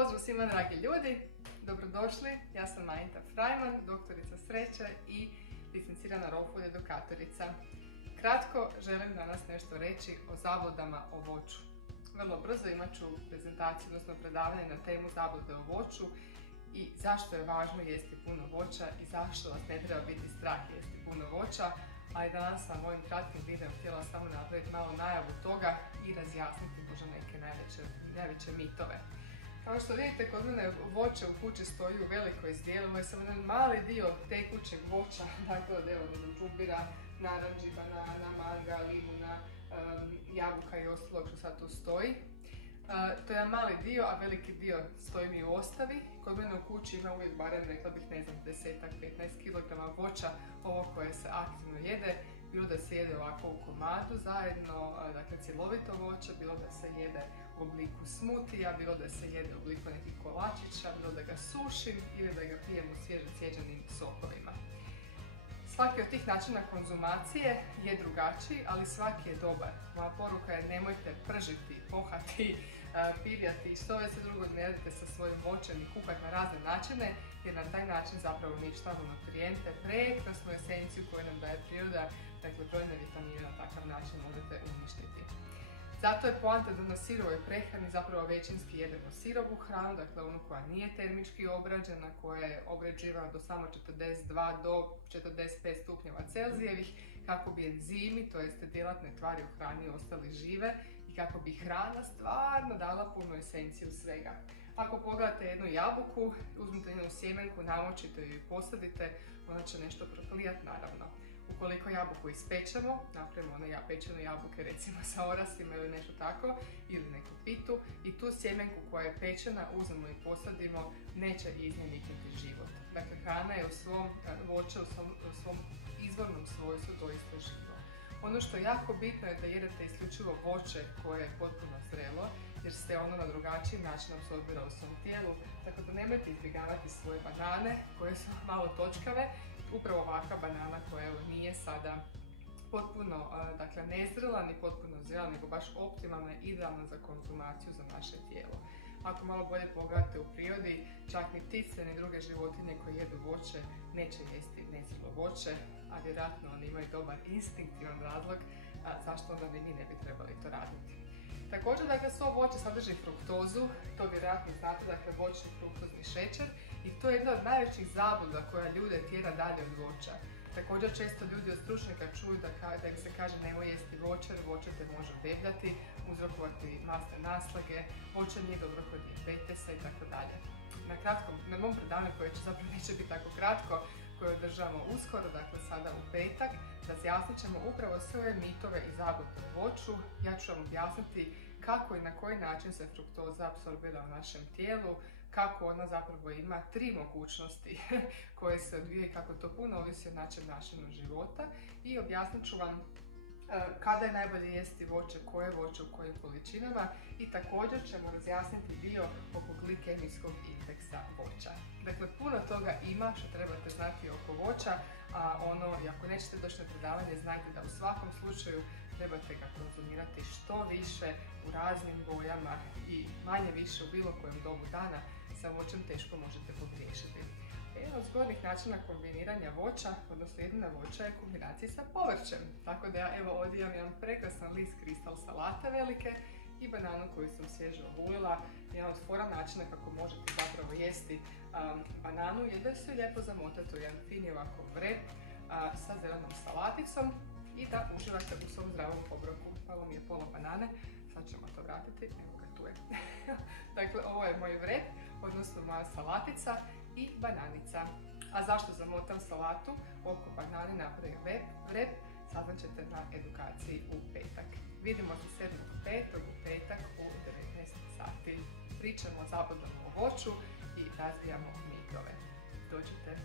Pozdrav svima dragi ljudi, dobrodošli, ja sam Majnta Frajman, doktorica sreće i licencirana raw food edukatorica. Kratko želim danas nešto reći o zabludama o voću. Vrlo brzo imat ću prezentaciju, odnosno predavanje na temu zablude o voću i zašto je važno jesti puno voća i zašto vas ne treba biti strah jesti puno voća. Ali danas sam ovim kratkim videom htjela samo napraviti malo najavu toga i razjasniti možda neke najveće mitove. Kao što vidite, kod mene voće u kući stoji u velikoj zdjeli, ovo je samo jedan mali dio tekućeg voća, dakle od đumbira, naranči, banana, manga, limuna, jabuka i ostalog što sad tu stoji. To je jedan mali dio, a veliki dio stoji mi u ostavi. Kod mene u kući ima uvijek barem, rekla bih, 10-15 kg voća, ovo koje se aktivno jede, bilo da se jede ovako u komadu zajedno, dakle cjelovito voće, bilo da se jede u obliku smutija, bilo da se jede u obliku nekih kolačića, bilo da ga sušim ili da ga pijem u svježe cijeđenim sokovima. Svaki od tih načina konzumacije je drugačiji, ali svaki je dobar. Moja poruka je nemojte pržiti, pohati, pirjati i što već se drugo ne radite sa svojim voćem i kuhati na razne načine, jer na taj način zapravo uništavamo nutrijente, prekrasnu esenciju koju nam daje priroda, dakle brojne vitamine na takav način možete uništiti. Zato je poanta da na sirovoj prehrani zapravo većinski jedemo sirovu hranu, dakle onu koja nije termički obrađena, koja je obrađivana do samo 42 do 45 stupnjeva Celzijevih, kako bi enzimi, to jest djelatne tvari u hrani, ostali žive i kako bi hrana stvarno dala punu esenciju svega. Ako pogledate jednu jabuku, uzmite jednu sjemenku, namočite ju i posadite, ona će nešto proklijat naravno. Ukoliko jabuku ispečemo, napravimo one pečene jabuke recimo sa orasima ili nešto tako, ili neku pitu, i tu sjemenku koja je pečena uzmemo i posadimo, neće iz nje niknuti život. Dakle, hrana je u svom voće, u svom izvornom svojstvu doista živo. Ono što je jako bitno je da jedete isključivo voće koje je potpuno zrelo, jer se ono na drugačiji način apsorbira u svom tijelu, tako da nemojte izbjegavati svoje banane koje su malo točkave. Upravo ovakva banana koja nije sada potpuno nezrela ni potpuno zrela, nego baš optimalna i idealna za konzumaciju za naše tijelo. Ako malo bolje pogledate u prirodi, čak ni ptice ni druge životinje koje jedu voće neće jesti nezrelo voće, a vjerojatno oni imaju dobar instinktivan razlog zašto onda ni mi ne bi trebali to raditi. Također, dakle, svo voće sadrži fruktozu, to vjerojatno znate, dakle, voćni fruktozni šećer, i to je jedna od najvećih zabluda koja ljude tjera dalje od voća. Također, često ljudi od stručnjaka čuju da im se kaže nemoj jesti voće, jer voće te može debljati, uzrokovati masne naslage, voće nije dobro kod dijabetesa itd. Na mom predavanju, koje će zapravo neće biti tako kratko, koje održavamo uskoro, dakle sada u petak, razjasnit ćemo upravo sve ove mitove i zablude o voću. Ja ću vam objasniti kako i na koji način se fruktoza apsorbira u našem tijelu, kako ona zapravo ima 3 mogućnosti koje se odvijaju, kako to puno ovisi o našem načinu života, i objasnit ću vam kada je najbolje jesti voće, koje voće, u kojim količinama, i također ćemo razjasniti dio oko glikemijskog indeksa voća. Dakle, puno toga ima što trebate znati oko voća, a i ako nećete doći na predavanje, znajte da u svakom slučaju trebate ga konzumirati što više u raznim bojama i manje više u bilo kojem dobu dana. Sa voćem teško možete pogriješiti. Jedan od zgodnih načina kombiniranja voća, odnosno jedina voća, je kombinacija sa povrćem. Tako da ja evo ovdje imam jedan prekrasan list kristal salate velike i bananu koju sam svježe ogulila. Jedan od fora načina kako možete zapravo jesti bananu je da se lijepo zamotati u jedan fini ovako vrep sa zelenom salaticom i da uživate u svom zdravom obroku. Ovo mi je pola banane, sad ćemo to vratiti, evo ga, tu je. Dakle, ovo je moj vrep, odnosno moja salatica i bananica. A zašto zamotam salatu oko banane, napravim vrep, saznat ćete na edukaciji u petak. Vidimo se 7.5. u petak u 19 sati. Pričamo o zabludama o voću i razbijamo mitove. Dođite.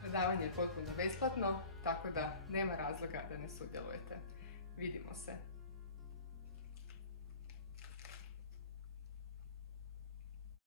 Predavanje je potpuno besplatno, tako da nema razloga da ne sudjelujete. Vidimo se.